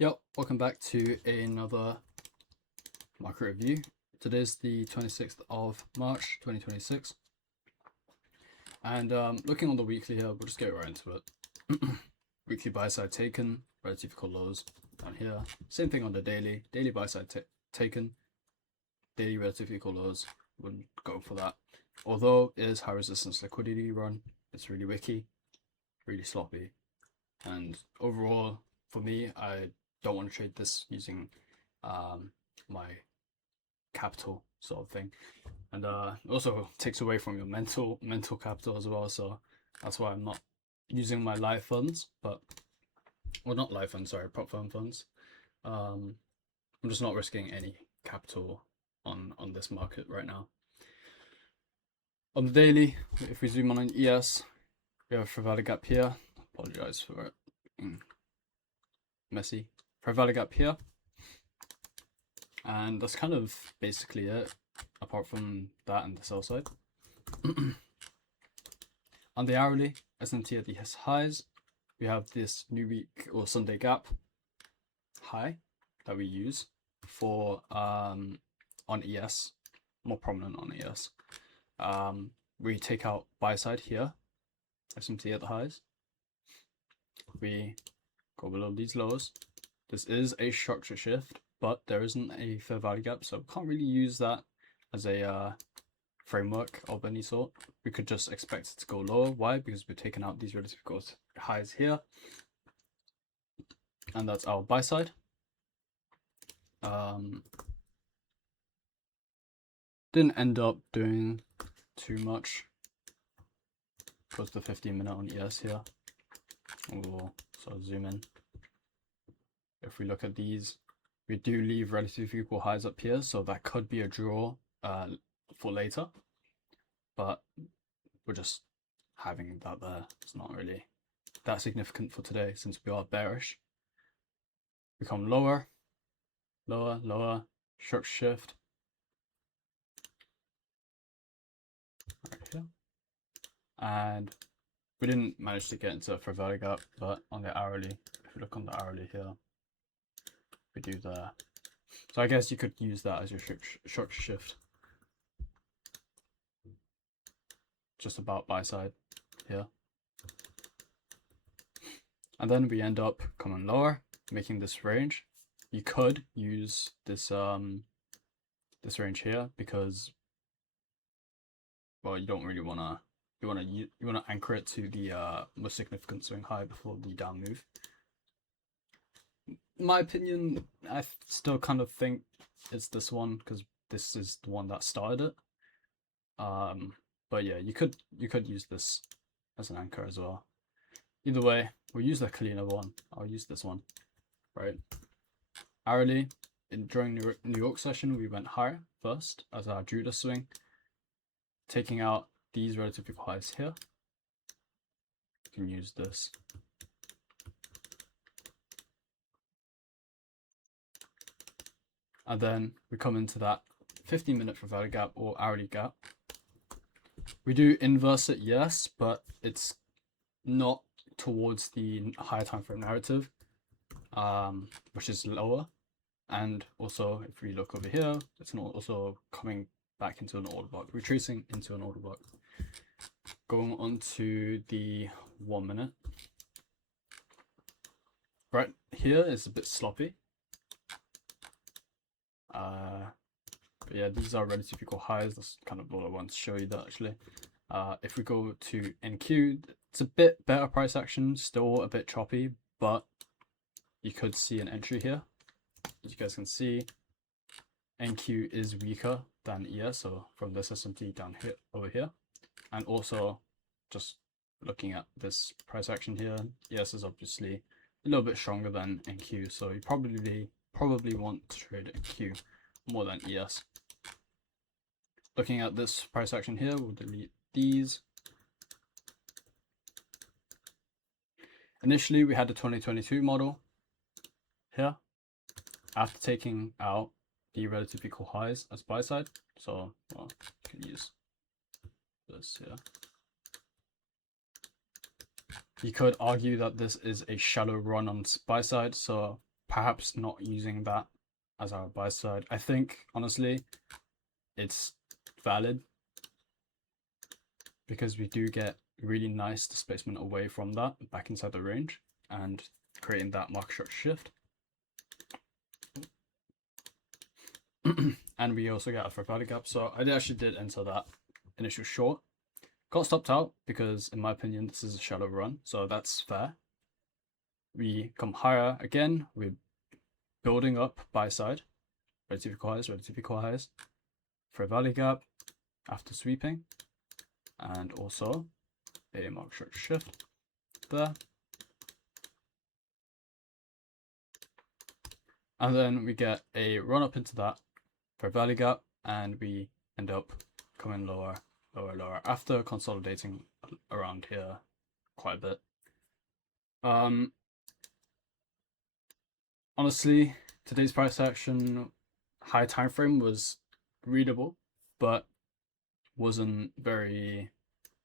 Yep, welcome back to another market review. Today's the 26th of March 2026. And looking on the weekly here, we'll just get right into it. Weekly buy side taken, relative equal lows down here. Same thing on the daily. Daily buy side taken, daily relative equal lows. Wouldn't go for that. Although it is high resistance liquidity run, it's really wicky, really sloppy. And overall, for me, I don't want to trade this using my capital sort of thing, and also takes away from your mental capital as well. So that's why I'm not using my live funds, but well, not live funds, sorry, prop firm funds. I'm just not risking any capital on this market right now. On the daily, if we zoom on an ES, we have a fair value gap here. Apologize for it being messy. Fair value gap here. And that's kind of basically it, apart from that and the sell side. On the hourly, SMT at the highs, we have this new week or Sunday gap high that we use for on ES, more prominent on ES. We take out buy side here, SMT at the highs. We go below these lows. This is a structure shift, but there isn't a fair value gap, so we can't really use that as a framework of any sort. We could just expect it to go lower. Why? Because we're taking out these relative highs here, and that's our buy side. Didn't end up doing too much. Goes to 15-minute on ES here. We'll sort of zoom in. If we look at these, we do leave relative equal highs up here, so that could be a draw for later, but we're just having that there. It's not really that significant for today since we are bearish. We come lower, lower, lower, structure shift right here, and we didn't manage to get into a fair value gap, but on the hourly, if you look on the hourly here, we do there. So I guess you could use that as your structure shift. Just about buy side here. And then we end up coming lower, making this range. You could use this this range here because, well, you don't really wanna you wanna anchor it to the most significant swing high before the down move. In my opinion, I still kind of think it's this one because this is the one that started it. But yeah, you could use this as an anchor as well. Either way, we'll use the cleaner one. I'll use this one, right? Hourly, during New York session, we went higher first as our Judah swing, taking out these relative equal highs here. You can use this. And then we come into that 15-minute fair value gap or hourly gap. We do inverse it, yes, but it's not towards the higher time frame narrative, which is lower. And also, if we look over here, it's not also coming back into an order block, retracing into an order block. Going on to the 1 minute. Right here is a bit sloppy. But yeah, these are relative equal highs. That's kind of all I want to show you that actually. If we go to NQ, it's a bit better price action, still a bit choppy, but you could see an entry here. As you guys can see, NQ is weaker than ES, so from this SMT down here over here. And also just looking at this price action here, ES is obviously a little bit stronger than NQ, so you probably want to trade NQ more than ES. Looking at this price action here, we'll delete these. Initially, we had the 2022 model here after taking out the relative equal highs as buy side. So, well, you can use this here. You could argue that this is a shallow run on buy side, so perhaps not using that as our buy side. I think honestly it's valid because we do get really nice displacement away from that back inside the range and creating that market structure shift. And we also get a fair value gap. So I actually did enter that initial short. Got stopped out because in my opinion this is a shallow run, so that's fair. We come higher again, we're building up buy side, relative equal highs, fair value gap after sweeping, and also a market structure shift there. And then we get a run up into that fair value gap, and we end up coming lower after consolidating around here quite a bit. Honestly, today's price action high time frame was readable, but wasn't very,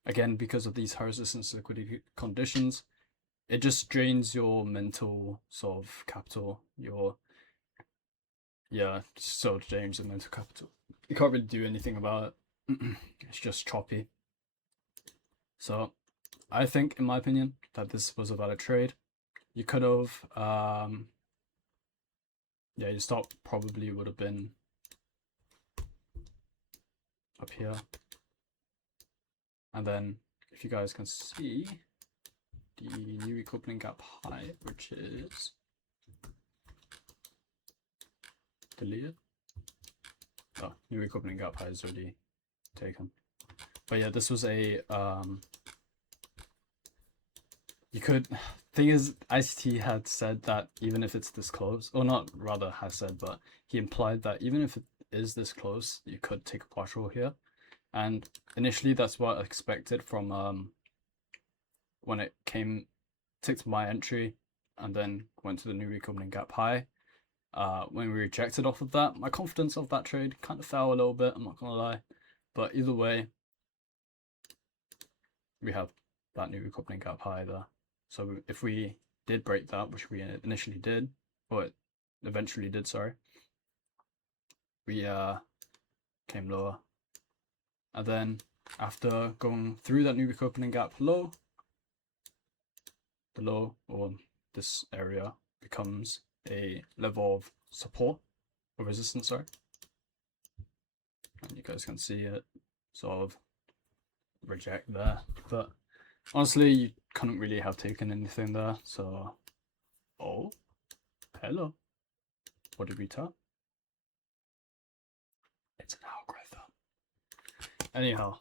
again, because of these high resistance liquidity conditions, it just drains your mental sort of capital, sort of drains your mental capital. You can't really do anything about it. It's just choppy. So I think, in my opinion, that this was a valid trade. You could have, your stop probably would have been up here. And then, if you guys can see, the new week opening gap high, which is deleted. Oh, new week opening gap high is already taken. But yeah, this was a you could, thing is, ICT had said that even if it's this close, or not rather has said, but he implied that even if it is this close, you could take a partial here. And initially that's what I expected from when it ticked my entry and then went to the new week opening gap high. When we rejected off of that, my confidence of that trade kind of fell a little bit, I'm not gonna lie. But either way, we have that new week opening gap high there. So if we did break that, which we initially did, or eventually did, sorry, we came lower. And then after going through that new week opening gap low, the low, or this area, becomes a level of support or resistance, sorry. And you guys can see it sort of reject there. But honestly, you couldn't really have taken anything there. So, oh, hello. What did we tell? It's an algorithm. Anyhow,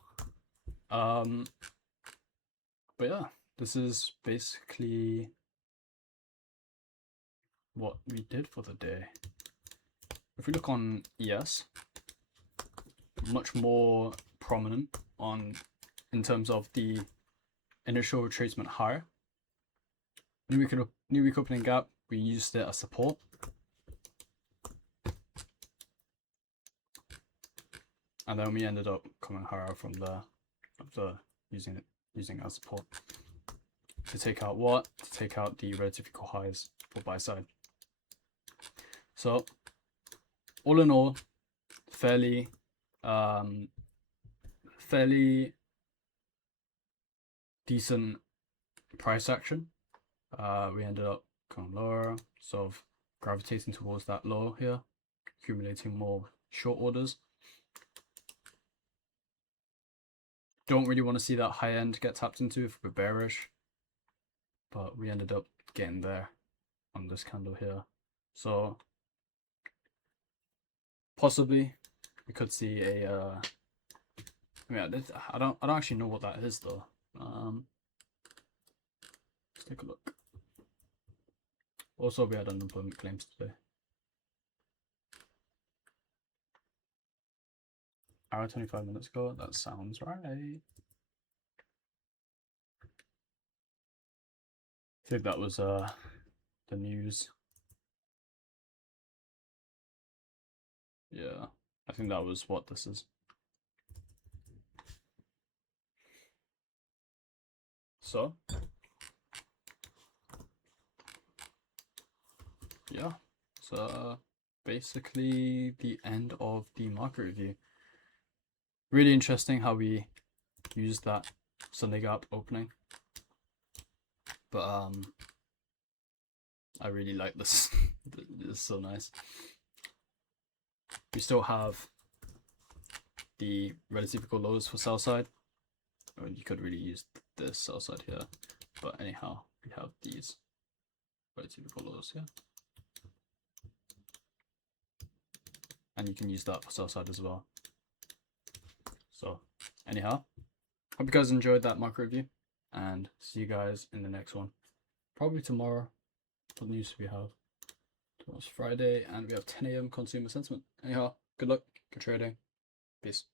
but yeah, this is basically what we did for the day. If we look on ES, much more prominent in terms of the initial retracement higher. New week opening gap, we used it as support. And then we ended up coming higher from there after using it as support. To take out what? To take out the relative equal highs for buy side. So all in all, fairly decent price action. We ended up going lower, sort of gravitating towards that low here, accumulating more short orders. Don't really want to see that high end get tapped into if we're bearish, but we ended up getting there on this candle here. So possibly we could see a I don't actually know what that is though. Let's take a look. Also, we had unemployment claims today. Hour 25 minutes ago, that sounds right. I think that was the news. Yeah, I think that was what this is. So yeah, so basically the end of the market review. Really interesting how we used that Sunday gap opening, but I really like this. It's so nice. We still have the relative equal lows for sell side. Or you could really use this sell side here, but anyhow, we have these relative equal lows here, and you can use that for sell side as well. So anyhow, hope you guys enjoyed that market review, and see you guys in the next one. Probably tomorrow. What news we have? Tomorrow's Friday, and we have 10 a.m. consumer sentiment. Anyhow, good luck, good trading, peace.